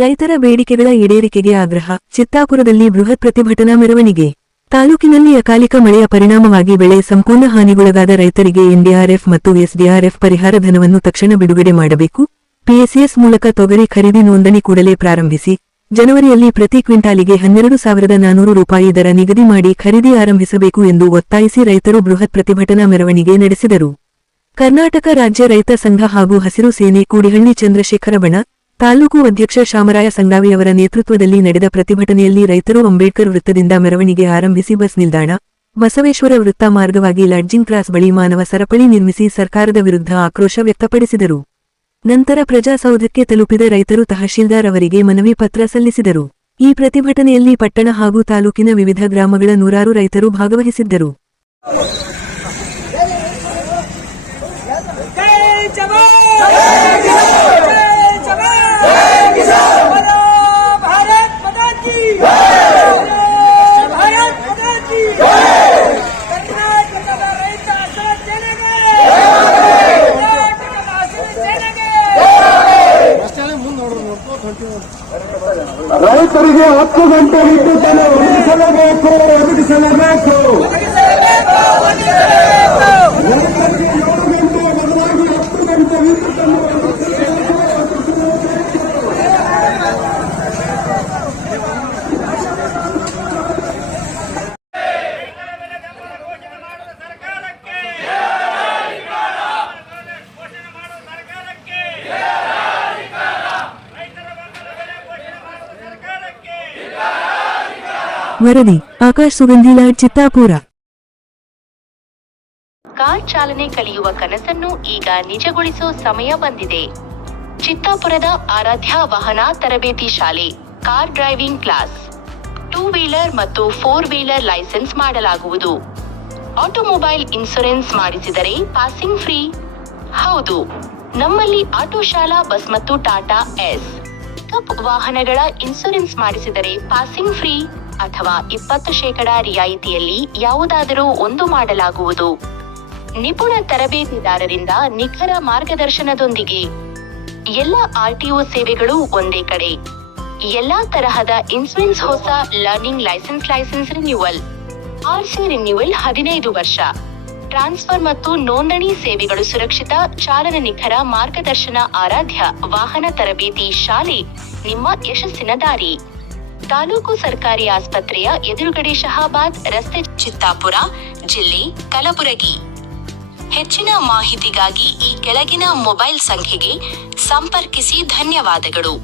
ರೈತರ ಬೇಡಿಕೆಗಳ ಈಡೇರಿಕೆಗೆ ಆಗ್ರಹ. ಚಿತ್ತಾಪುರದಲ್ಲಿ ಬೃಹತ್ ಪ್ರತಿಭಟನಾ ಮೆರವಣಿಗೆ. ತಾಲೂಕಿನಲ್ಲಿ ಅಕಾಲಿಕ ಮಳೆಯ ಪರಿಣಾಮವಾಗಿ ಬೆಳೆ ಸಂಪೂರ್ಣ ಹಾನಿಗೊಳಗಾದ ರೈತರಿಗೆ ಎನ್ಡಿಆರ್ಎಫ್ ಮತ್ತು ಎಸ್ಡಿಆರ್ಎಫ್ ಪರಿಹಾರ ಧನವನ್ನು ತಕ್ಷಣ ಬಿಡುಗಡೆ ಮಾಡಬೇಕು. ಪಿಎಸ್ಎಸ್ ಮೂಲಕ ತೊಗರಿ ಖರೀದಿ ನೋಂದಣಿ ಕೂಡಲೇ ಪ್ರಾರಂಭಿಸಿ. ಜನವರಿಯಲ್ಲಿ ಪ್ರತಿ ಕ್ವಿಂಟಾಲಿಗೆ 12,400 ರೂಪಾಯಿ ದರ ನಿಗದಿ ಮಾಡಿ ಖರೀದಿ ಆರಂಭಿಸಬೇಕು ಎಂದು ಒತ್ತಾಯಿಸಿ ರೈತರು ಬೃಹತ್ ಪ್ರತಿಭಟನಾ ಮೆರವಣಿಗೆ ನಡೆಸಿದರು. ಕರ್ನಾಟಕ ರಾಜ್ಯ ರೈತ ಸಂಘ ಹಾಗೂ ಹಸಿರು ಸೇನೆ ಕೂಡಿಹಳ್ಳಿ ಚಂದ್ರಶೇಖರ ಬಣ, ತಾಲೂಕು ಅಧ್ಯಕ್ಷ ಶಾಮರಾಯ ಸಂಗಾವಿಯವರ ನೇತೃತ್ವದಲ್ಲಿ ನಡೆದ ಪ್ರತಿಭಟನೆಯಲ್ಲಿ ರೈತರು ಅಂಬೇಡ್ಕರ್ ವೃತ್ತದಿಂದ ಮೆರವಣಿಗೆ ಆರಂಭಿಸಿ ಬಸ್ ನಿಲ್ದಾಣ, ಬಸವೇಶ್ವರ ವೃತ್ತ ಮಾರ್ಗವಾಗಿ ಲಾಡ್ಜಿಂಗ್ ಕ್ರಾಸ್ ಬಳಿ ಮಾನವ ಸರಪಳಿ ನಿರ್ಮಿಸಿ ಸರ್ಕಾರದ ವಿರುದ್ಧ ಆಕ್ರೋಶ ವ್ಯಕ್ತಪಡಿಸಿದರು. ನಂತರ ಪ್ರಜಾಸೌಧಕ್ಕೆ ತಲುಪಿದ ರೈತರು ತಹಶೀಲ್ದಾರ್ ಅವರಿಗೆ ಮನವಿ ಪತ್ರ ಸಲ್ಲಿಸಿದರು. ಈ ಪ್ರತಿಭಟನೆಯಲ್ಲಿ ಪಟ್ಟಣ ಹಾಗೂ ತಾಲೂಕಿನ ವಿವಿಧ ಗ್ರಾಮಗಳ ನೂರಾರು ರೈತರು ಭಾಗವಹಿಸಿದ್ದರು. ರೈತರಿಗೆ 10 ಗಂಟೆ ವಿದ್ಯುತ್ತನ್ನು ಒದಗಿಸಲೇಬೇಕು. ರೈತರಿಗೆ 7 ಗಂಟೆ ಬದಲಾಗಿ 10 ಗಂಟೆ ವಿದ್ಯುತ್ತನ್ನು ವರದಿ ಆಕಾಶ್ ಸುಗಂಧಿಲಾಡ್, ಚಿತ್ತಾಪುರ. ಕಾರ್ ಚಾಲನೆ ಕಲಿಯುವ ಕನಸನ್ನು ಈಗ ನಿಜಗೊಳಿಸೋ ಸಮಯ ಬಂದಿದೆ. ಚಿತ್ತಾಪುರದ ಆರಾಧ್ಯ ವಾಹನ ತರಬೇತಿ ಶಾಲೆ ಕಾರ್ ಡ್ರೈವಿಂಗ್ ಕ್ಲಾಸ್, 2 ವೀಲರ್ ಮತ್ತು 4 ವೀಲರ್ ಲೈಸೆನ್ಸ್ ಮಾಡಲಾಗುವುದು. ಆಟೋಮೊಬೈಲ್ ಇನ್ಶೂರೆನ್ಸ್ ಮಾಡಿಸಿದರೆ ಪಾಸಿಂಗ್ ಫ್ರೀ. ಹೌದು, ನಮ್ಮಲ್ಲಿ ಆಟೋ ಶಾಲಾ ಬಸ್ ಮತ್ತು ಟಾಟಾ ಎಸ್ ಪಿಕಪ್ ವಾಹನಗಳ ಇನ್ಶೂರೆನ್ಸ್ ಮಾಡಿಸಿದರೆ ಪಾಸಿಂಗ್ ಫ್ರೀ ಅಥವಾ 20% ರಿಯಾಯಿತಿಯಲ್ಲಿ ಯಾವುದಾದರೂ ಒಂದು ಮಾಡಲಾಗುವುದು. ನಿಪುಣ ತರಬೇತಿದಾರರಿಂದ ನಿಖರ ಮಾರ್ಗದರ್ಶನದೊಂದಿಗೆ ಎಲ್ಲ ಆರ್ಟಿಒ ಸೇವೆಗಳು ಒಂದೇ ಕಡೆ. ಎಲ್ಲಾ ತರಹದ ಇನ್ಶೂರೆನ್ಸ್, ಹೊಸ learning licence renewal, RC renewal 15 ವರ್ಷ, ಟ್ರಾನ್ಸ್ಫರ್ ಮತ್ತು ನೋಂದಣಿ ಸೇವೆಗಳು ಸುರಕ್ಷಿತ ಚಾಲನ, ನಿಖರ ಮಾರ್ಗದರ್ಶನ. ಆರಾಧ್ಯ ವಾಹನ ತರಬೇತಿ ಶಾಲೆ ನಿಮ್ಮ ಯಶಸ್ಸಿನ ದಾರಿ. ತಾಲೂಕು ಸರ್ಕಾರಿ ಆಸ್ಪತ್ರೆಯ ಎದುರುಗಡೆ, ಶಹಾಬಾದ್ ರಸ್ತೆ, ಚಿತ್ತಾಪುರ, ಜಿಲ್ಲೆ ಕಲಬುರಗಿ. ಹೆಚ್ಚಿನ ಮಾಹಿತಿಗಾಗಿ ಈ ಕೆಳಗಿನ ಮೊಬೈಲ್ ಸಂಖ್ಯೆಗೆ ಸಂಪರ್ಕಿಸಿ. ಧನ್ಯವಾದಗಳು.